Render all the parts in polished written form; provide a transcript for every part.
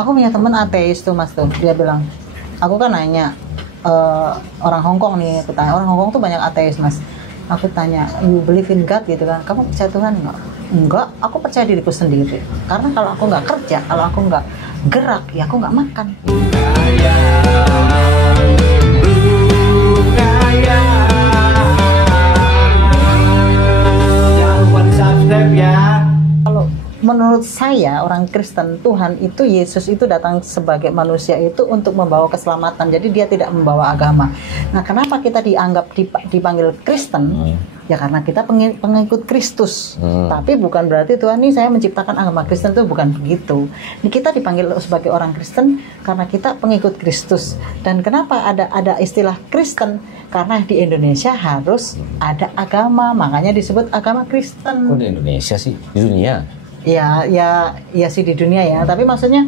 Aku punya temen ateis tuh Mas tuh, dia bilang, aku kan nanya, orang Hongkong nih, aku tanya, orang Hongkong tuh banyak ateis Mas. Aku tanya, you believe in God gitu kan, kamu percaya Tuhan nggak? Enggak, aku percaya diriku sendiri. Karena kalau aku nggak kerja, kalau aku nggak gerak, ya aku nggak makan. Jangan lupa di subscribe ya. Kalau menurut saya orang Kristen, Tuhan itu, Yesus itu datang sebagai manusia itu untuk membawa keselamatan. Jadi dia tidak membawa agama. Nah, kenapa kita dipanggil Kristen? Ya karena kita pengikut Kristus. Tapi bukan berarti Tuhan ini saya menciptakan agama Kristen, itu bukan begitu. Ini kita dipanggil sebagai orang Kristen karena kita pengikut Kristus. Dan kenapa ada istilah Kristen? Karena di Indonesia harus ada agama, makanya disebut agama Kristen. Kok di Indonesia sih? Di dunia? Ya sih di dunia ya. Tapi maksudnya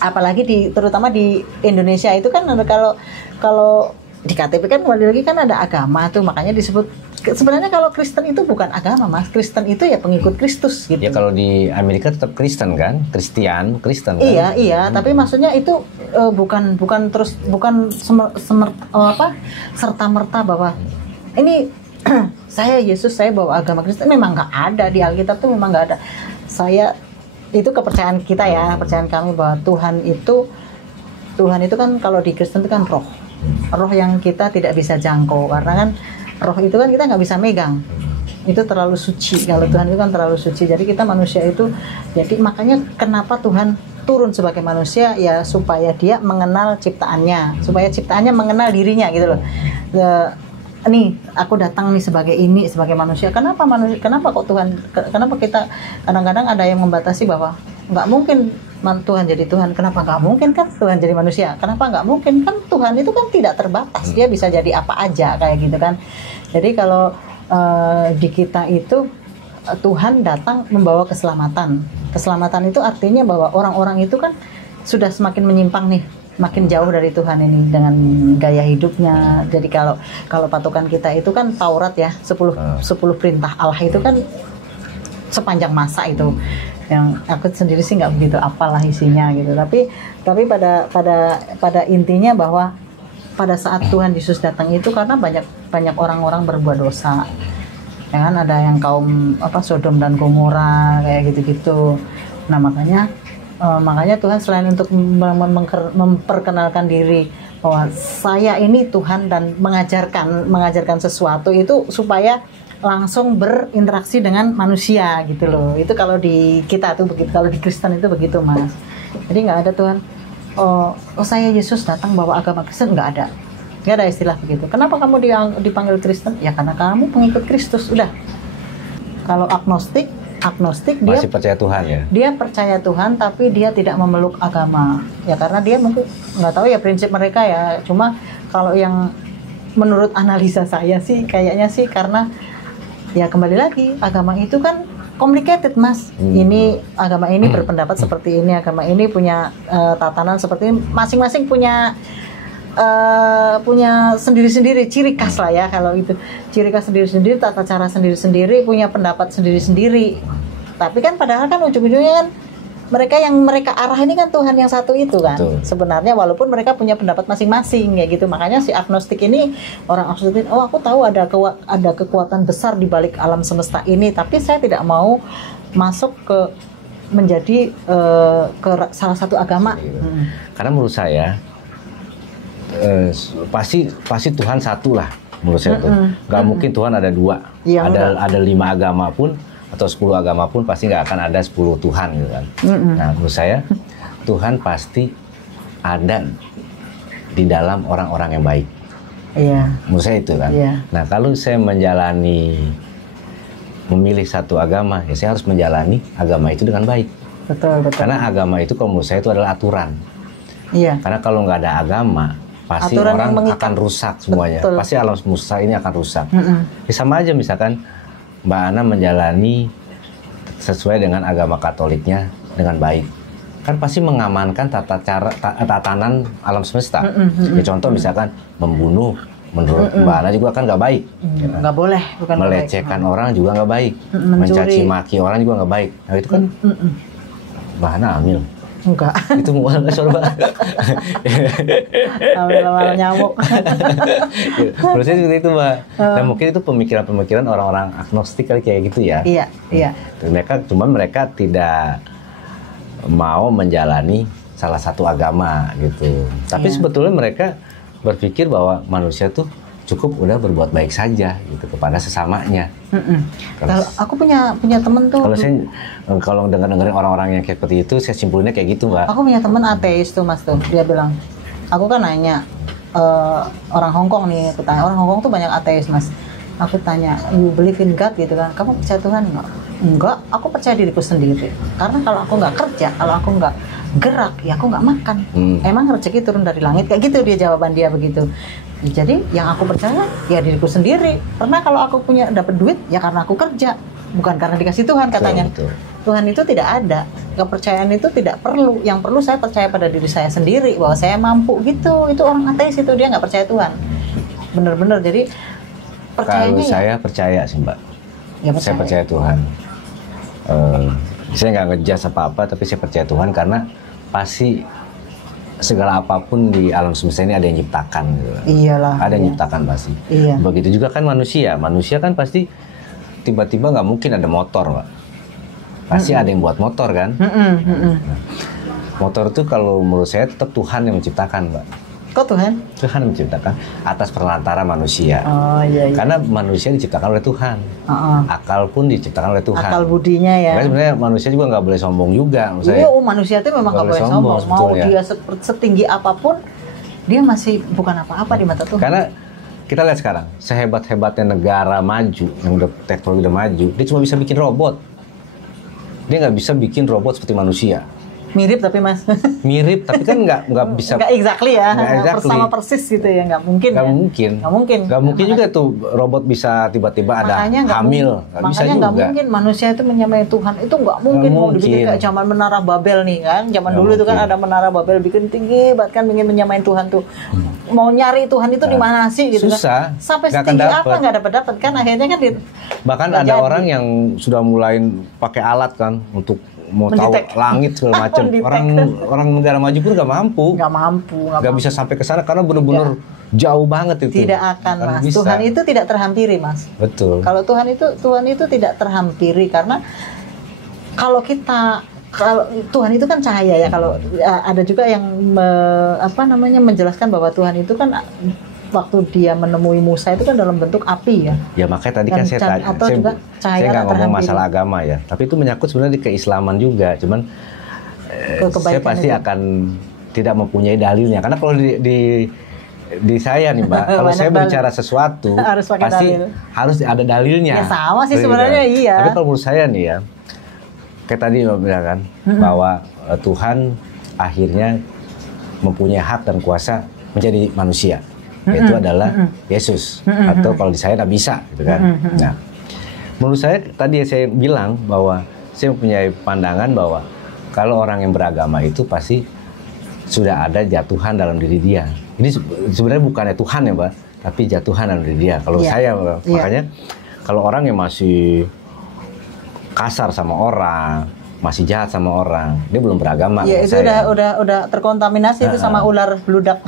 apalagi terutama di Indonesia itu kan ada, kalau di KTP kan kembali lagi kan ada agama tuh, makanya disebut. Sebenarnya kalau Kristen itu bukan agama Mas, Kristen itu ya pengikut Kristus gitu. Ya kalau di Amerika tetap Kristen kan, Kristen kan. Iya, tapi maksudnya itu bukan serta merta bahwa ini saya Yesus, saya bawa agama Kristen, memang nggak ada di Alkitab tuh, memang nggak ada. Itu kepercayaan kita ya, kepercayaan kami bahwa Tuhan itu kan kalau di Kristen itu kan roh yang kita tidak bisa jangkau, karena kan roh itu kan kita nggak bisa megang, itu terlalu suci. Kalau Tuhan itu kan terlalu suci, jadi kita manusia itu, jadi makanya kenapa Tuhan turun sebagai manusia, ya supaya dia mengenal ciptaannya, supaya ciptaannya mengenal dirinya gitu loh. Nih aku datang nih sebagai manusia. Kenapa kok Tuhan, kenapa kita kadang-kadang ada yang membatasi bahwa nggak mungkin Tuhan jadi Tuhan. Kenapa nggak mungkin kan Tuhan jadi manusia? Kenapa nggak mungkin? Kan Tuhan itu kan tidak terbatas, dia bisa jadi apa aja kayak gitu kan. Jadi kalau di kita itu Tuhan datang membawa keselamatan. Keselamatan itu artinya bahwa orang-orang itu kan sudah semakin menyimpang nih, makin jauh dari Tuhan ini dengan gaya hidupnya. Jadi kalau patokan kita itu kan Taurat ya, 10 perintah Allah itu kan sepanjang masa itu. Yang aku sendiri sih nggak begitu apalah isinya gitu, tapi pada intinya bahwa pada saat Tuhan Yesus datang itu karena banyak orang-orang berbuat dosa, ya kan, ada yang kaum Sodom dan Gomora kayak gitu-gitu. Nah makanya Tuhan selain untuk memperkenalkan diri bahwa saya ini Tuhan dan mengajarkan sesuatu itu supaya langsung berinteraksi dengan manusia gitu loh. Itu kalau di kita tuh begitu, kalau di Kristen itu begitu Mas. Jadi nggak ada Tuhan, saya Yesus datang bawa agama Kristen, nggak ada istilah begitu. Kenapa kamu dipanggil Kristen? Ya karena kamu pengikut Kristus, udah. Kalau agnostik masih percaya Tuhan ya. Dia percaya Tuhan tapi dia tidak memeluk agama. Ya karena dia mungkin nggak tahu ya prinsip mereka ya. Cuma kalau yang menurut analisa saya sih kayaknya sih karena ya kembali lagi agama itu kan complicated Mas. Ini agama ini berpendapat seperti ini, agama ini punya tatanan seperti ini, masing-masing punya sendiri-sendiri ciri khas lah ya. Kalau itu ciri khas sendiri-sendiri, tata cara sendiri-sendiri, punya pendapat sendiri-sendiri. Tapi kan padahal kan ujung-ujungnya kan mereka arah ini kan Tuhan yang satu itu kan. Betul. Sebenarnya walaupun mereka punya pendapat masing-masing ya gitu. Makanya si agnostik ini, orang agnostik, aku tahu ada kekuatan besar di balik alam semesta ini, tapi saya tidak mau masuk menjadi ke salah satu agama. Karena menurut saya pasti Tuhan satu lah menurut saya tuh. Gak mungkin Tuhan ada dua. Ya, ada 5 agama pun atau 10 agama pun pasti nggak akan ada 10 Tuhan gitu kan. Nah menurut saya Tuhan pasti ada di dalam orang-orang yang baik. Iya. Menurut saya itu kan. Iya. Nah kalau saya memilih satu agama, ya saya harus menjalani agama itu dengan baik. Betul. Karena agama itu kalau menurut saya itu adalah aturan. Iya. Karena kalau nggak ada agama, pasti aturan orang akan rusak semuanya. Betul. Pasti alam semesta ini akan rusak. Ya, sama aja misalkan Mbak Ana menjalani sesuai dengan agama Katoliknya dengan baik, kan pasti mengamankan tatanan alam semesta. Ya, contoh misalkan membunuh, menurut Mbak Ana juga kan nggak baik. Nggak boleh. Bukan melecehkan orang juga nggak baik. Mencaci maki orang juga nggak baik. Nah itu kan Mbak Ana hamil. Enggak. Itu mual nggak coba? Awal-awal nyamuk. Menurut saya seperti itu, Mbak. Nah, mungkin itu pemikiran-pemikiran orang-orang agnostik kali kayak gitu ya. Iya, iya. Mereka tidak mau menjalani salah satu agama gitu. Tapi sebetulnya mereka berpikir bahwa manusia tuh cukup udah berbuat baik saja gitu kepada sesamanya. Kalau aku punya temen tuh. Kalau dengerin orang-orang yang kayak seperti itu, saya simpulinnya kayak gitu, Mbak. Aku punya temen ateis tuh, Mas tuh. Dia bilang, aku kan nanya orang Hongkong nih, aku tanya orang Hongkong tuh banyak ateis, Mas. Aku tanya, you believe in God gitu kan? Kamu percaya Tuhan nggak? Enggak, aku percaya diriku sendiri. Karena kalau aku nggak kerja, kalau aku nggak gerak, ya aku nggak makan. Emang rezeki turun dari langit? Kayak gitu dia, jawaban dia begitu. Jadi yang aku percaya ya diriku sendiri. Karena kalau aku dapat duit ya karena aku kerja, bukan karena dikasih Tuhan katanya. Betul. Tuhan itu tidak ada, kepercayaan itu tidak perlu. Yang perlu saya percaya pada diri saya sendiri bahwa saya mampu gitu. Itu orang ateis itu, dia nggak percaya Tuhan. Bener-bener. Jadi percayanya kalau saya percaya sih, Mbak. Ya, saya percaya Tuhan. Saya nggak ngejudge apa-apa, tapi saya percaya Tuhan karena pasti segala apapun di alam semesta ini ada yang ciptakan gitu. Iyalah. Ada yang ciptakan pasti. Iya. Begitu juga kan manusia. Manusia kan pasti tiba-tiba nggak mungkin ada motor, Mbak. Pasti ada yang buat motor kan. Motor itu kalau menurut saya tetap Tuhan yang menciptakan, Mbak. Kok Tuhan? Tuhan yang menciptakan atas perantara manusia. Oh iya. Karena manusia diciptakan oleh Tuhan. Akal pun diciptakan oleh Tuhan. Akal budinya ya. Karena sebenarnya manusia juga nggak boleh sombong juga. Iya, manusia itu memang nggak boleh sombong. Mau dia setinggi apapun, dia masih bukan apa-apa di mata Tuhan. Karena kita lihat sekarang, sehebat-hebatnya negara maju, yang udah teknologi udah maju, dia cuma bisa bikin robot. Dia nggak bisa bikin robot seperti manusia. Mirip tapi Mas. Mirip tapi kan nggak bisa. Nggak exactly ya. Sama persis gitu ya, nggak mungkin. Nggak mungkin juga tuh robot bisa tiba-tiba ada hamil. Makanya nggak mungkin manusia itu menyamai Tuhan, itu nggak mungkin. Mau dibikin kayak zaman Menara Babel nih kan. Zaman dulu itu kan ada Menara Babel bikin tinggi, bahkan ingin menyamai Tuhan tuh. Mau nyari Tuhan itu di mana sih gitu susah, kan. Sampai setinggi apa nggak dapat kan, akhirnya kan bahkan ada orang yang sudah mulai pakai alat kan untuk mau tahu langit segala macam. Orang negara maju pun nggak bisa sampai ke sana karena benar-benar jauh banget itu. Tidak akan, Mas. Bisa. Tuhan itu tidak terhampiri, Mas. Betul. Kalau Tuhan itu tidak terhampiri karena kalau Tuhan itu kan cahaya ya. Kalau ada juga yang menjelaskan bahwa Tuhan itu kan waktu dia menemui Musa itu kan dalam bentuk api ya. Ya makanya tadi kan saya nggak ngomong masalah agama ya, tapi itu menyangkut sebenarnya di keislaman juga. Cuman saya pasti akan tidak mempunyai dalilnya karena kalau di saya nih, Mbak, kalau saya berbicara sesuatu pasti harus ada dalilnya. Ya sama sih sebenarnya iya. Tapi kalau menurut saya nih ya, kayak tadi Mbak bilang kan bahwa Tuhan akhirnya mempunyai hak dan kuasa menjadi manusia. Itu adalah Yesus atau kalau di saya Nabi Isa gitu kan. Nah, menurut saya tadi saya bilang bahwa saya mempunyai pandangan bahwa kalau orang yang beragama itu pasti sudah ada jatuhan dalam diri dia. Ini sebenarnya bukannya Tuhan ya, Mbak, tapi jatuhan dalam diri dia. Kalau saya makanya kalau orang yang masih kasar sama orang, masih jahat sama orang, dia belum beragama. Iya, itu udah terkontaminasi itu sama ular bludak.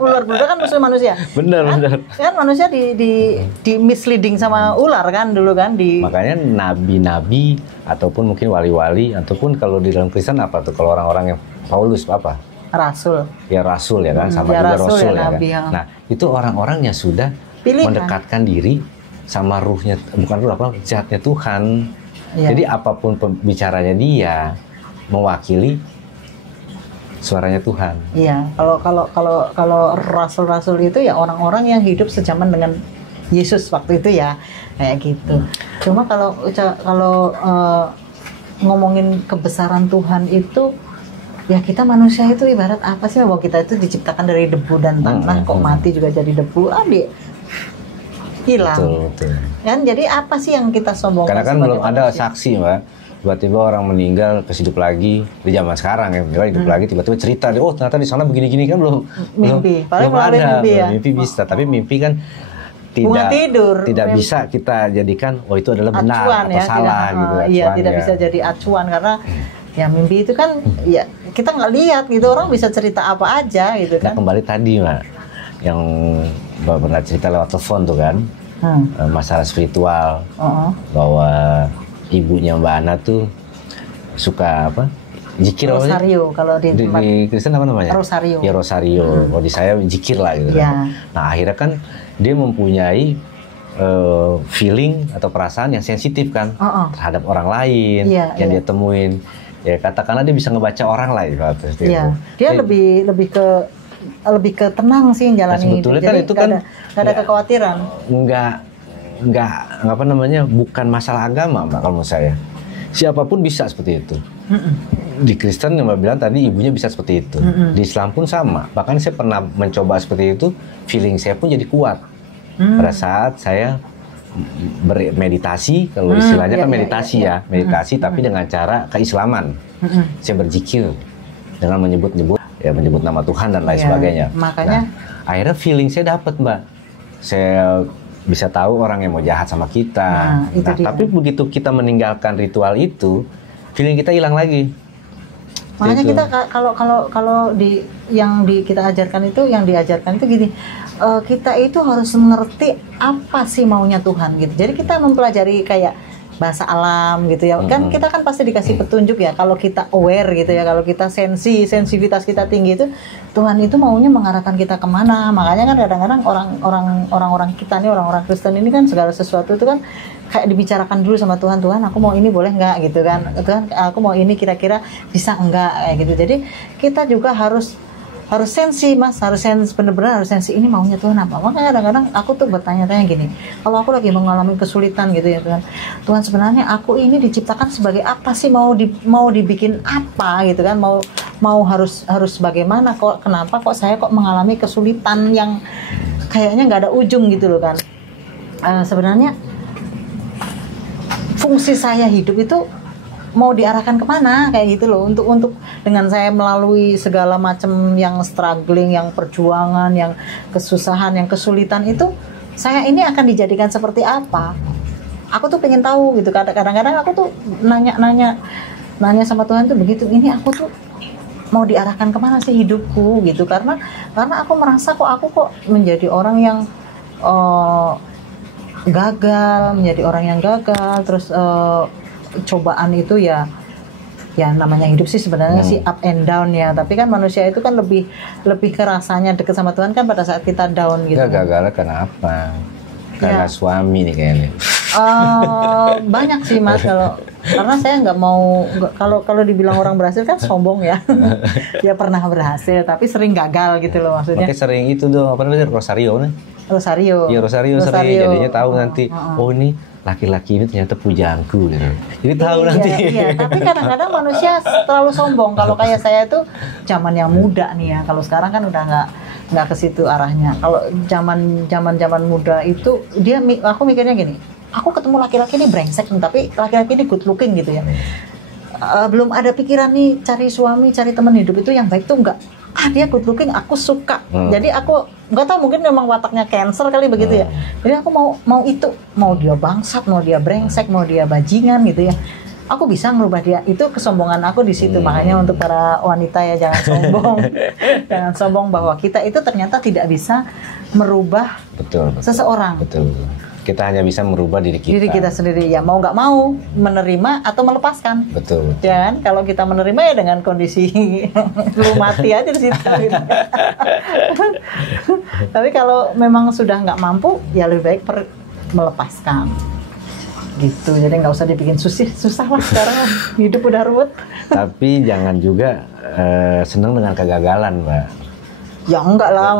Ular bludak kan musuh manusia. Bener. Kan manusia di misleading sama ular kan dulu kan Makanya nabi-nabi ataupun mungkin wali-wali ataupun kalau di dalam Kristen apa tuh kalau orang-orang yang Paulus apa? Rasul. Ya rasul ya kan, sama juga rasul ya kan. Nah, itu orang-orang yang sudah mendekatkan diri sama ruhnya, bukan ruh apa, jahatnya Tuhan. Ya. Jadi apapun pembicaranya dia mewakili suaranya Tuhan. Iya, kalau rasul-rasul itu ya orang-orang yang hidup sejaman dengan Yesus waktu itu ya, kayak gitu. Cuma kalau ngomongin kebesaran Tuhan itu, ya kita manusia itu ibarat apa sih? Bahwa kita itu diciptakan dari debu dan tanah, kok mati juga jadi debu, hilang. Betul. Kan jadi apa sih yang kita sombongkan? Karena kan belum ada saksi, Mbak. Tiba-tiba orang meninggal terus hidup lagi di zaman sekarang ya, hidup lagi tiba-tiba cerita, oh ternyata di sana begini-gini kan belum ada. Mimpi bisa, tapi mimpi kan tidak bisa kita jadikan itu adalah benar acuan, atau salah gitu. Iya, tidak bisa jadi acuan karena Ya mimpi itu kan ya kita nggak lihat gitu, orang bisa cerita apa aja gitu kan. Nah kembali tadi Mbak, yang Mbak pernah cerita lewat telepon tuh kan, masalah spiritual, bahwa ibunya Mbak Ana tuh suka apa? Zikir Rosario kalau di Kristen apa namanya? Rosario. Ya Rosario. Kalau di saya zikir lah gitu. Ya. Nah akhirnya kan dia mempunyai feeling atau perasaan yang sensitif kan terhadap orang lain yang dia temuin. Ya katakanlah dia bisa ngebaca orang lah seperti itu. Dia lebih ke tenang sih jalani. Nah, sebetulnya kan itu kan nggak ada kekhawatiran. Nggak apa namanya, bukan masalah agama Mbak kalau menurut saya. Siapapun bisa seperti itu. Di Kristen yang Mbak bilang tadi ibunya bisa seperti itu. Di Islam pun sama. Bahkan saya pernah mencoba seperti itu, feeling saya pun jadi kuat. Pada saat saya bermeditasi, kalau istilahnya kan meditasi ya, meditasi tapi dengan cara keislaman. Saya berzikir dengan menyebut nama Tuhan dan lain sebagainya. Makanya akhirnya feeling saya dapat Mbak. Saya bisa tahu orang yang mau jahat sama kita. Tapi begitu kita meninggalkan ritual itu, feeling kita hilang lagi. Makanya kita kalau kita ajarkan itu, yang diajarkan itu gini. Kita itu harus mengerti apa sih maunya Tuhan gitu. Jadi kita mempelajari kayak bahasa alam gitu ya. Kan kita kan pasti dikasih petunjuk ya. Kalau kita aware gitu ya, kalau kita sensitivitas kita tinggi itu, Tuhan itu maunya mengarahkan kita kemana. Makanya kan kadang-kadang orang-orang kita nih, orang-orang Kristen ini kan segala sesuatu itu kan kayak dibicarakan dulu sama Tuhan. Tuhan aku mau ini boleh nggak gitu kan. Tuhan aku mau ini kira-kira bisa enggak kayak gitu. Jadi kita juga harus sensi Mas, benar-benar harus sensi ini maunya Tuhan apa. Makanya kadang-kadang aku tuh bertanya-tanya gini, kalau aku lagi mengalami kesulitan gitu ya Tuhan sebenarnya aku ini diciptakan sebagai apa sih, mau dibikin apa gitu kan, mau harus bagaimana, kok kenapa kok saya mengalami kesulitan yang kayaknya nggak ada ujung gitu loh kan. Sebenarnya fungsi saya hidup itu mau diarahkan kemana kayak gitu loh, untuk dengan saya melalui segala macam yang struggling, yang perjuangan, yang kesusahan, yang kesulitan itu, saya ini akan dijadikan seperti apa? Aku tuh pengen tahu gitu. Kadang-kadang aku tuh nanya sama Tuhan tuh begitu, ini aku tuh mau diarahkan kemana sih hidupku gitu, karena aku merasa aku menjadi orang yang gagal, terus cobaan itu ya namanya hidup sih sebenarnya sih up and down ya, tapi kan manusia itu kan lebih ke rasanya deket sama Tuhan kan pada saat kita down gitu. Gagalnya kenapa? Karena suami nih kayaknya. Banyak sih Mas, karena saya nggak mau, kalau dibilang orang berhasil kan sombong ya. Dia pernah berhasil tapi sering gagal gitu loh maksudnya. Makanya sering itu dong, apa namanya, Rosario nih. Iya Rosario sering, jadinya tahu nanti ini laki-laki ini ternyata pujaanku gitu. Jadi tahu nanti. Iya, tapi kadang-kadang manusia terlalu sombong. Kalau kayak saya itu zaman yang muda nih ya. Kalau sekarang kan udah nggak ke situ arahnya. Kalau zaman muda itu aku mikirnya gini. Aku ketemu laki-laki ini brengsek, tapi laki-laki ini good looking gitu ya. Belum ada pikiran nih cari suami, cari teman hidup itu yang baik tuh enggak. Dia good looking, aku suka. Jadi aku nggak tahu, mungkin memang wataknya Cancer kali begitu ya. Jadi aku mau itu, mau dia bangsat, mau dia brengsek, mau dia bajingan gitu ya. Aku bisa merubah dia. Itu kesombongan aku di situ. Makanya untuk para wanita ya jangan sombong. Jangan sombong bahwa kita itu ternyata tidak bisa merubah seseorang. Betul. Kita hanya bisa merubah diri kita sendiri ya, mau nggak mau menerima atau melepaskan. Betul. Ya kan, kalau kita menerima ya dengan kondisi lu mati aja di situ. Gitu. Tapi kalau memang sudah nggak mampu ya lebih baik melepaskan. Gitu, jadi nggak usah dibikin susah lah sekarang. Hidup udah ruwet. Tapi jangan juga senang dengan kegagalan, Mbak. Ya enggak lah,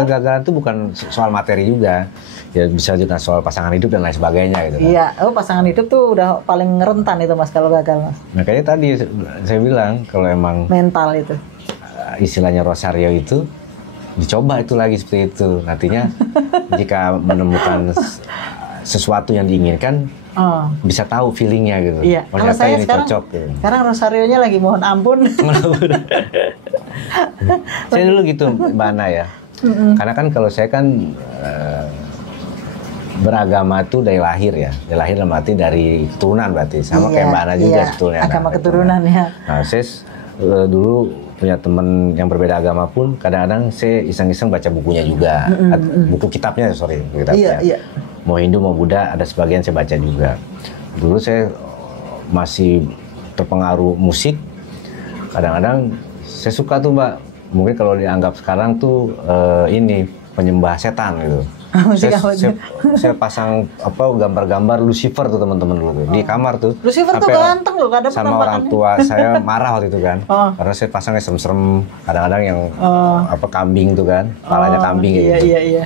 kegagalan itu bukan soal materi juga. Ya bisa juga soal pasangan hidup dan lain sebagainya gitu kan. Iya, pasangan hidup tuh udah paling rentan itu Mas kalau gagal Mas. Makanya tadi saya bilang kalau emang mental itu. Istilahnya Rosario itu dicoba itu lagi seperti itu. Nantinya jika menemukan sesuatu yang diinginkan, bisa tahu feelingnya gitu. Iya. Kalau saya ini sekarang cocok. Gitu. Sekarang Rosarionya lagi mohon ampun. Saya dulu gitu Mbak Ana ya. Karena kan kalau saya kan beragama itu dari lahir ya. Dari lahir dalam arti dari keturunan berarti. Sama kayak Mbak Ana juga sebetulnya. Agama keturunan ya. Nah, saya dulu punya teman yang berbeda agama pun kadang-kadang saya iseng-iseng baca bukunya juga. Buku kitabnya, kitabnya. Mau Hindu mau Buddha ada sebagian saya baca juga. Dulu saya masih terpengaruh musik. Kadang-kadang saya suka tuh Mbak. Mungkin kalau dianggap sekarang tuh ini penyembah setan gitu. Saya pasang gambar-gambar Lucifer tuh teman-teman dulu di kamar tuh. Lucifer tuh ganteng loh, kadang sama orang tua saya marah waktu itu kan. Karena saya pasangnya serem-serem, kadang-kadang yang kambing tuh kan, kepalanya kambing gitu. Iya.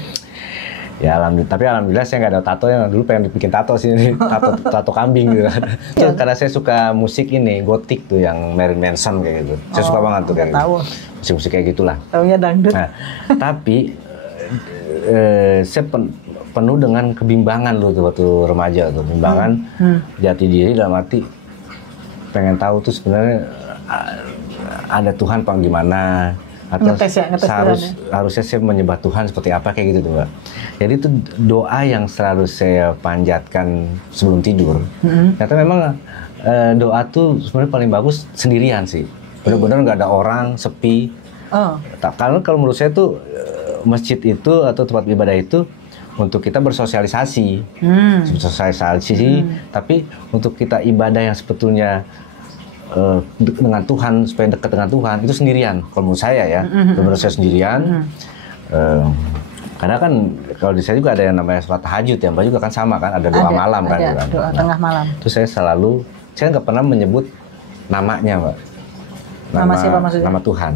Ya alhamdulillah saya nggak ada tato, yang dulu pengen bikin tato sih, tato kambing gitu kan. Karena saya suka musik ini gotik tuh yang Marilyn Manson kayak gitu. Saya suka banget tuh kayak gitu. Musik-musik kayak gitulah. Taunya dangdut. Nah, tapi saya penuh dengan kebimbangan dulu waktu remaja tuh, kebimbangan jati diri dalam arti pengen tahu tuh sebenarnya ada Tuhan apa gimana, atau harusnya saya menyembah Tuhan seperti apa kayak gitu tuh Mbak. Jadi itu doa yang selalu saya panjatkan sebelum tidur. Ternyata memang doa tuh sebenarnya paling bagus sendirian sih, benar-benar nggak ada orang, sepi. Karena kalau menurut saya tuh masjid itu atau tempat ibadah itu untuk kita bersosialisasi, tapi untuk kita ibadah yang sebetulnya dengan Tuhan, supaya dekat dengan Tuhan itu sendirian. Kalau menurut saya ya, menurut saya sendirian. Karena kan kalau di saya juga ada yang namanya sholat tahajud ya, Mbak juga kan sama kan, ada doa malam kan. Doa tengah malam. Itu saya nggak pernah menyebut namanya Mbak. Nama siapa maksudnya? Nama Tuhan.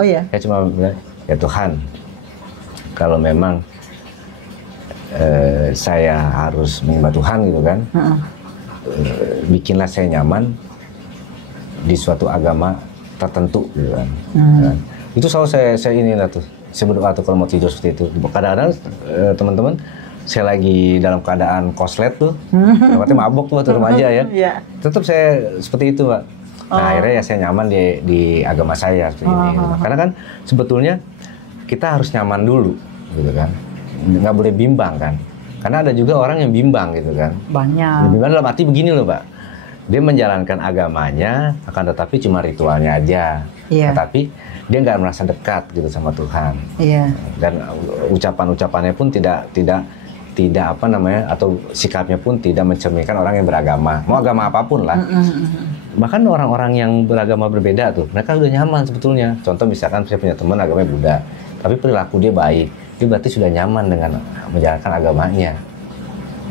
Iya. Saya cuma bilang ya Tuhan, kalau memang saya harus menyembah Tuhan gitu kan, bikinlah saya nyaman di suatu agama tertentu gitu kan. Itu selalu saya inilah tuh, saya berdoa tuh kalau mau tidur seperti itu. Kadang-kadang teman-teman saya lagi dalam keadaan koslet tuh, berarti mabok tuh waktu remaja ya, tetap saya seperti itu Mbak. Nah akhirnya ya saya nyaman di agama saya seperti ini. Karena kan sebetulnya kita harus nyaman dulu gitu kan, nggak boleh bimbang kan, karena ada juga orang yang bimbang gitu kan. Banyak. Bimbang dalam arti begini loh Mbak, dia menjalankan agamanya akan tetapi cuma ritualnya aja, tetapi dia nggak merasa dekat gitu sama Tuhan. Dan ucapan-ucapannya pun tidak apa namanya, atau sikapnya pun tidak mencerminkan orang yang beragama, mau agama apapun lah. Bahkan orang-orang yang beragama berbeda tuh, mereka udah nyaman sebetulnya. Contoh misalkan saya punya teman agamanya Buddha, tapi perilaku dia baik, dia berarti sudah nyaman dengan menjalankan agamanya,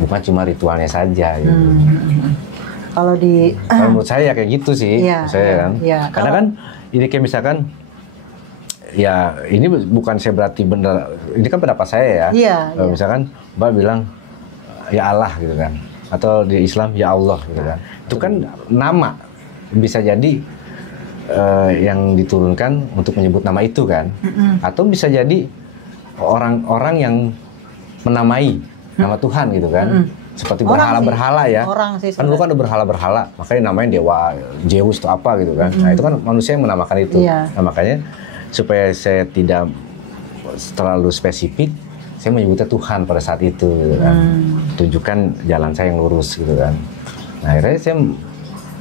bukan cuma ritualnya saja gitu. Kalau menurut saya kayak gitu sih, kan. Karena kan ini kayak misalkan, ya ini bukan saya berarti benar, ini kan pendapat saya ya. Misalkan Mbak bilang ya Allah gitu kan, atau di Islam ya Allah gitu kan, itu kan nama, bisa jadi yang diturunkan untuk menyebut nama itu kan, atau bisa jadi orang-orang yang menamai nama Tuhan gitu kan, seperti berhala-berhala ya. Kan dulu kan ada berhala-berhala, makanya namanya dewa Zeus atau apa gitu kan. Nah itu kan manusia yang menamakan itu. Nah makanya supaya saya tidak terlalu spesifik, saya menyebutnya Tuhan pada saat itu gitu kan. Tunjukkan jalan saya yang lurus gitu kan. Nah akhirnya saya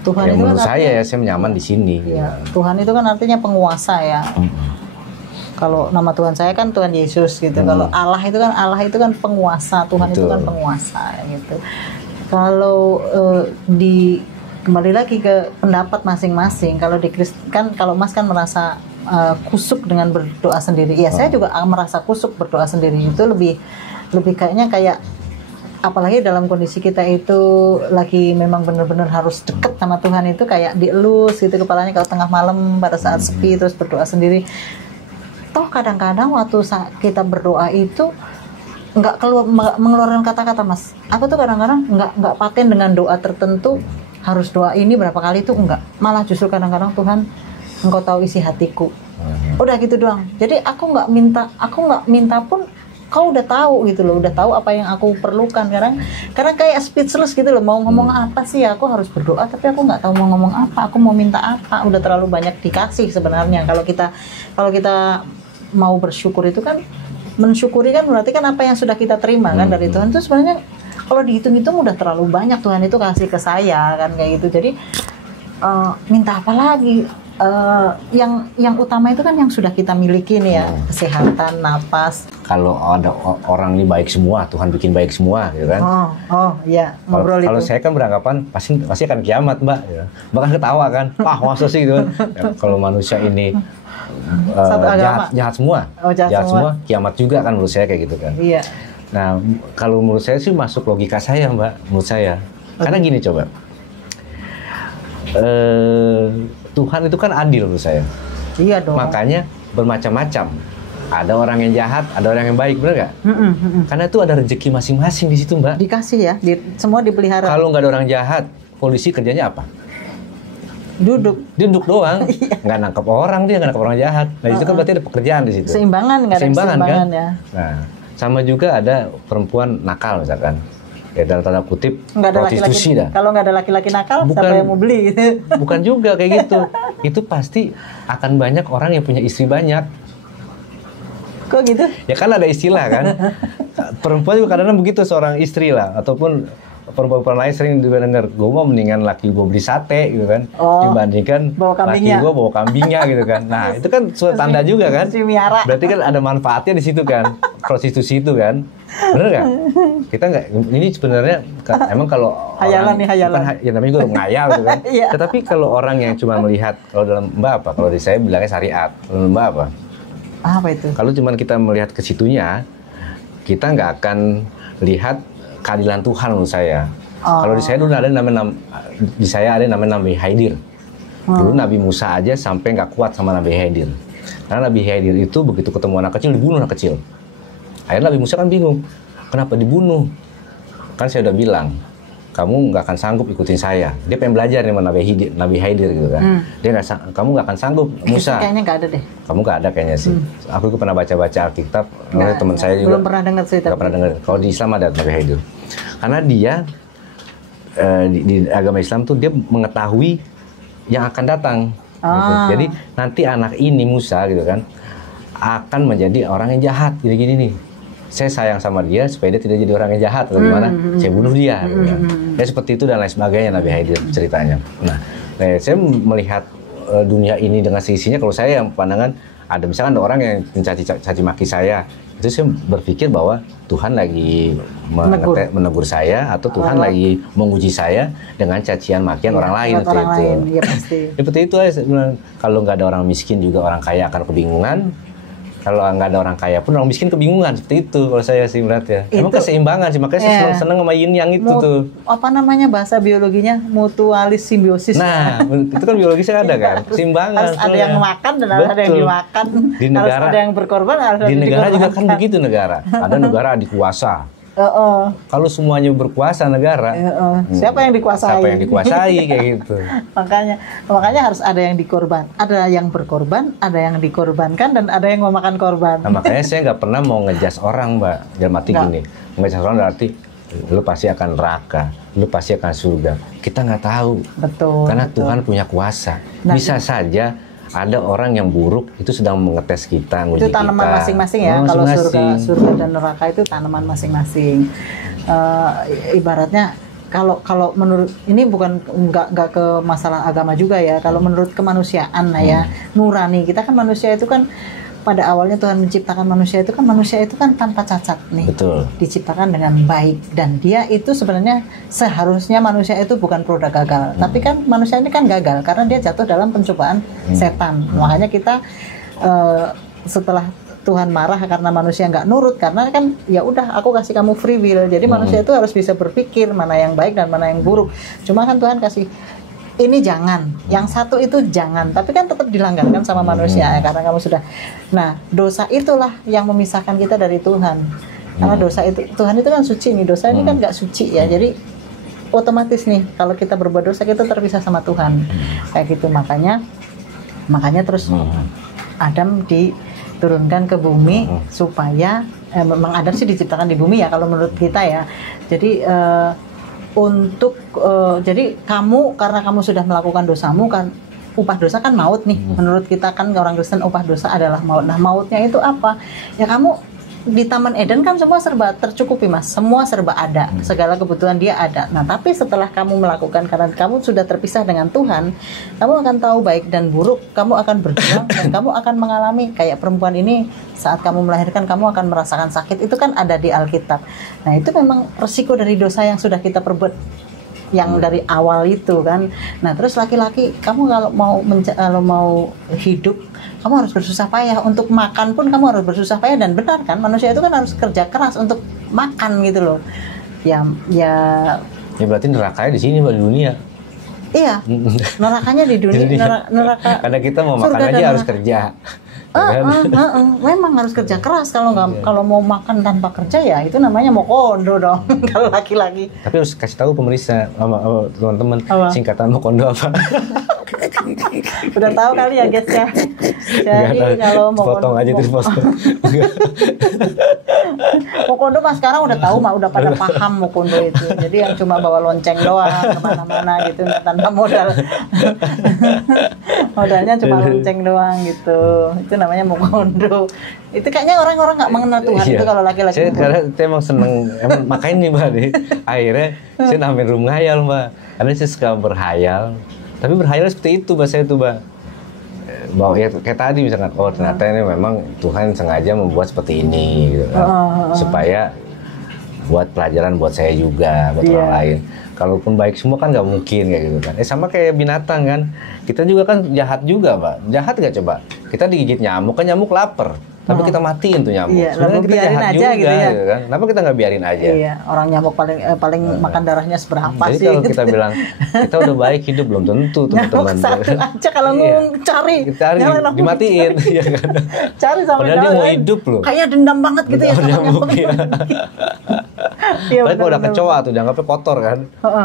Tuhan itu menurut kan saya saya nyaman di sini. Tuhan itu kan artinya penguasa ya. Kalau nama Tuhan saya kan Tuhan Yesus gitu. Kalau Allah itu kan penguasa. Tuhan itu kan penguasa gitu. Kalau kembali lagi ke pendapat masing-masing. Kalau di Kristen kan, kalau Mas kan merasa kusuk dengan berdoa sendiri. Ya saya juga merasa kusuk berdoa sendiri. Itu lebih kayaknya kayak, apalagi dalam kondisi kita itu lagi memang benar-benar harus deket sama Tuhan, itu kayak dielus gitu kepalanya kalau tengah malam pada saat sepi terus berdoa sendiri. Toh kadang-kadang waktu kita berdoa itu nggak mengeluarkan kata-kata Mas. Aku tuh kadang-kadang nggak paten dengan doa tertentu, harus doa ini berapa kali itu enggak. Malah justru kadang-kadang Tuhan, Engkau tahu isi hatiku. Udah gitu doang. Jadi aku nggak minta pun Kau udah tahu gitu loh, udah tahu apa yang aku perlukan. Karena kayak speechless gitu loh, mau ngomong apa sih, aku harus berdoa tapi aku nggak tahu mau ngomong apa, aku mau minta apa. Udah terlalu banyak dikasih sebenarnya. Kalau kita mau bersyukur itu kan mensyukuri kan berarti kan apa yang sudah kita terima kan dari Tuhan itu sebenarnya kalau dihitung-hitung udah terlalu banyak Tuhan itu kasih ke saya kan kayak gitu. Jadi minta apa lagi? Yang utama itu kan yang sudah kita miliki nih ya, kesehatan, napas. Kalau ada orang ini baik semua, Tuhan bikin baik semua, gitu kan? Iya. Kalau saya kan beranggapan pasti akan kiamat, Mbak. Ya. Bahkan ketawa kan, masa sih gitu. Ya, kalau manusia ini jahat semua, jahat semua, kiamat juga kan menurut saya kayak gitu kan. Iya. Nah, kalau menurut saya sih masuk logika saya, Mbak, menurut saya. Karena gini coba. Tuhan itu kan adil menurut saya. Iya dong. Makanya bermacam-macam. Ada orang yang jahat, ada orang yang baik, benar nggak? Karena itu ada rezeki masing-masing di situ, Mbak. Dikasih ya, semua dipelihara. Kalau nggak ada orang jahat, polisi kerjanya apa? Duduk doang, nggak nangkap orang, dia nggak nangkap orang jahat. Nah itu kan berarti ada pekerjaan di situ. Seimbangan, nggak ada keseimbangan kan? Ya. Nah, sama juga ada perempuan nakal misalkan. Ya dalam tanda kutip prostitusi dah. Kalau nggak ada laki-laki nakal, siapa yang mau beli? Bukan juga kayak gitu. Itu pasti akan banyak orang yang punya istri banyak. Kok gitu? Ya kan ada istilah kan. Perempuan juga kadang-kadang begitu seorang istri lah. Ataupun perempuan lain sering dengar, gue mau mendingan laki gue beli sate gitu kan. Dibandingkan laki gue bawa kambingnya gitu kan. Nah itu kan suatu tanda juga kan. Berarti kan ada manfaatnya di situ kan. Prostitusi itu kan. Bener nggak? Kita nggak, ini sebenarnya emang kalau hayalan nih hayalan. Ya namanya juga ngayal gitu kan. Tetapi kalau orang yang cuma melihat, kalau dalam Mbak apa? Kalau di saya bilangnya syariat. Kalau Mbak apa? Apa itu? Kalau cuma kita melihat ke situnya, kita nggak akan lihat keadilan Tuhan menurut saya. Kalau di saya dulu ada namanya Nabi Haidir. Dulu Nabi Musa aja sampai nggak kuat sama Nabi Haidir. Karena Nabi Haidir itu begitu ketemu anak kecil dibunuh anak kecil. Akhirnya Nabi Musa kan bingung, kenapa dibunuh? Kan saya udah bilang, kamu nggak akan sanggup ikutin saya. Dia pengen belajar nih sama Nabi Haidir gitu kan. Dia kamu nggak akan sanggup, Musa. Kayaknya nggak ada deh. Kamu nggak ada kayaknya sih. Aku pernah baca-baca Alkitab, teman saya juga. Belum pernah dengar cerita. Nggak pernah dengar. Kalau di Islam ada Nabi Haidir. Karena dia di agama Islam tuh dia mengetahui yang akan datang. Gitu. Jadi nanti anak ini Musa gitu kan akan menjadi orang yang jahat gini-gini nih. Saya sayang sama dia supaya dia tidak jadi orang yang jahat atau gimana, saya bunuh dia. Ya seperti itu dan lain sebagainya Nabi Haidir ceritanya. Nah, saya melihat dunia ini dengan sisinya. Kalau saya yang pandangan ada misalkan ada orang yang mencaci maki saya, itu saya berpikir bahwa Tuhan lagi menegur saya atau Tuhan lagi menguji saya dengan cacian makian orang lain. Ya, pasti. Seperti itu aja. Kalau nggak ada orang miskin juga orang kaya akan kebingungan. Kalau nggak ada orang kaya pun orang miskin kebingungan, seperti itu kalau saya sih melihat ya. Emang keseimbangan sih, makanya saya seneng sama yin yang itu tuh. Apa namanya bahasa biologinya? Mutualis simbiosis. Nah, itu kan biologisnya ada kan, keseimbangan. Harus ada yang makan dan ada yang dimakan. Di negara, harus ada yang berkorban, harus di negara juga kan begitu negara. Ada negara dikuasa. Kalau semuanya berkuasa negara, siapa yang dikuasai? Siapa yang dikuasai kayak gitu. Makanya harus ada yang dikorban, ada yang berkorban, ada yang dikorbankan, dan ada yang memakan korban. Nah, makanya saya nggak pernah mau ngejas orang, Mbak. Dalam arti gini, ngejas orang berarti lu pasti akan neraka, lu pasti akan surga. Kita nggak tahu. Betul. Karena Tuhan punya kuasa. Bisa saja ada orang yang buruk itu sedang mengetes kita, nguji kita. Itu tanaman masing-masing ya. Kalau surga dan neraka itu tanaman masing-masing. Ibaratnya kalau menurut ini bukan nggak ke masalah agama juga ya. Kalau menurut kemanusiaan lah ya, nurani kita kan manusia itu kan pada awalnya Tuhan menciptakan manusia itu kan tanpa cacat nih. Betul. Diciptakan dengan baik dan dia itu sebenarnya seharusnya manusia itu bukan produk gagal. Tapi kan manusia ini kan gagal karena dia jatuh dalam pencobaan setan. Makanya kita setelah Tuhan marah karena manusia nggak nurut, karena kan ya udah aku kasih kamu free will. Jadi manusia itu harus bisa berpikir mana yang baik dan mana yang buruk. Cuma kan Tuhan kasih ini jangan, yang satu itu jangan, tapi kan tetap dilanggar kan sama manusia ya, karena kamu sudah. Nah, dosa itulah yang memisahkan kita dari Tuhan. Karena dosa itu, Tuhan itu kan suci nih, dosa ini kan nggak suci ya, jadi otomatis nih kalau kita berbuat dosa kita terpisah sama Tuhan. Kayak gitu, makanya terus Adam diturunkan ke bumi supaya memang Adam sih diciptakan di bumi ya kalau menurut kita ya. Jadi jadi karena kamu sudah melakukan dosamu kan, upah dosa kan maut nih. Menurut kita kan orang Kristen upah dosa adalah maut. Nah, mautnya itu apa? Ya kamu di Taman Eden kan semua serba tercukupi Mas, semua serba ada, segala kebutuhan dia ada. Nah tapi setelah kamu melakukan, karena kamu sudah terpisah dengan Tuhan, kamu akan tahu baik dan buruk, kamu akan berjuang dan kamu akan mengalami kayak perempuan ini saat kamu melahirkan kamu akan merasakan sakit, itu kan ada di Alkitab. Nah itu memang resiko dari dosa yang sudah kita perbuat yang dari awal itu kan. Nah terus laki-laki, kamu kalau mau hidup, kamu harus bersusah payah. Untuk makan pun kamu harus bersusah payah. Dan benar kan, manusia itu kan harus kerja keras untuk makan gitu loh. Ya berarti nerakanya di sini, di dunia. Iya, nerakanya di dunia. Neraka. Karena kita mau makan aja harus kerja. Memang harus kerja keras. Kalau mau makan tanpa kerja ya itu namanya mau kondo dong. Kalau laki-laki. Tapi harus kasih tahu pemirsa sama teman-teman singkatan mau kondo apa. Udah tahu kali ya guys ya. Jadi kalau mau potong aja terus potong. Mau kondo mas sekarang udah tahu mah, udah pada paham mau kondo itu. Jadi yang cuma bawa lonceng doang kemana-mana gitu tanpa modal. Modalnya cuma lonceng doang gitu. Itu namanya mau kondo. Itu kayaknya orang-orang nggak mengenal Tuhan itu kalau laki-laki. Saya emang seneng, makanya nih mbak nih. Akhirnya saya nambahin rumah ngayal mbak. Karena saya suka berhayal. Tapi berhayal seperti itu mbak, saya tuh mbak. Bahwa ya kayak tadi misalkan, oh ternyata ini memang Tuhan sengaja membuat seperti ini gitu kan. Supaya buat pelajaran buat saya juga, buat orang lain. Kalaupun baik semua kan nggak mungkin kayak gitu kan. Sama kayak binatang kan, kita juga kan jahat juga Pak. Jahat nggak coba? Kita digigit nyamuk, kan nyamuk lapar. Tapi kita matiin tuh nyamuk. Iya, sebenarnya kita biarin jahat aja juga gitu ya. gitu kan. Kenapa kita nggak biarin aja? Iya, orang nyamuk paling makan darahnya seberapa Jadi sih? kalau kita bilang kita udah baik hidup, belum tentu teman-teman. Nyamuk satu aja kalau cari dimatiin, ya kan? Cari sampai padahal dia mau hidup loh. Kayak dendam banget gitu ya sama nyamuk. Iya, kalau udah kecoa tuh dianggapnya kotor kan,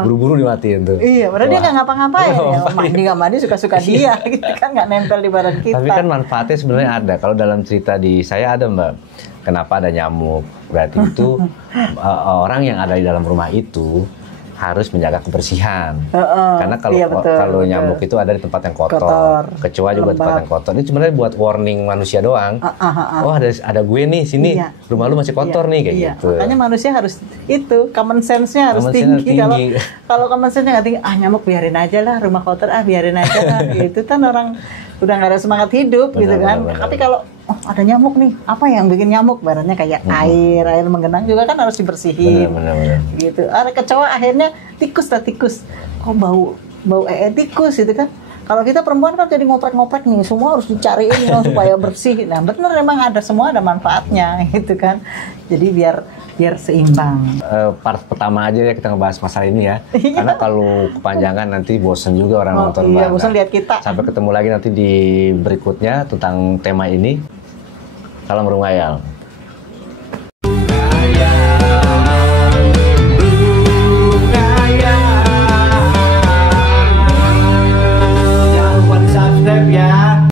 buru-buru dimatiin tuh. Iya, padahal dia nggak ngapa-ngapain ya. Mandi nggak mandi suka-suka dia, gitu kan, nggak nempel di badan kita. Tapi kan manfaatnya sebenarnya ada. Kalau dalam cerita di saya ada mbak, kenapa ada nyamuk? Berarti itu orang yang ada di dalam rumah itu harus menjaga kebersihan. Karena kalau nyamuk itu ada di tempat yang kotor. Kecoa juga tempat yang kotor. Ini sebenarnya buat warning manusia doang. Oh ada gue nih sini, rumah lu masih kotor nih kayak gitu. Makanya manusia harus itu, common sense-nya harus tinggi. Kalau common sense-nya nggak tinggi, manyamuk biarin aja lah, rumah kotor biarin aja lah. Itu kan orang udah nggak ada semangat hidup gitu kan. Tapi kalau ada nyamuk nih, apa yang bikin nyamuk? Baratnya kayak air menggenang juga kan harus dibersihin. Gitu. Ada kecoa akhirnya tikus. Kok bau tikus gitu kan. Kalau kita perempuan kan jadi ngoprek-ngoprek nih, semua harus dicariin supaya bersih. Nah, benar emang semua ada manfaatnya gitu kan. Jadi biar seimbang. Part pertama aja ya kita ngebahas masalah ini ya. Karena kalau kepanjangan nanti bosen juga orang nonton banget. Bosen lihat kita. Sampai ketemu lagi nanti di berikutnya tentang tema ini. Salam Rumah Ngayal.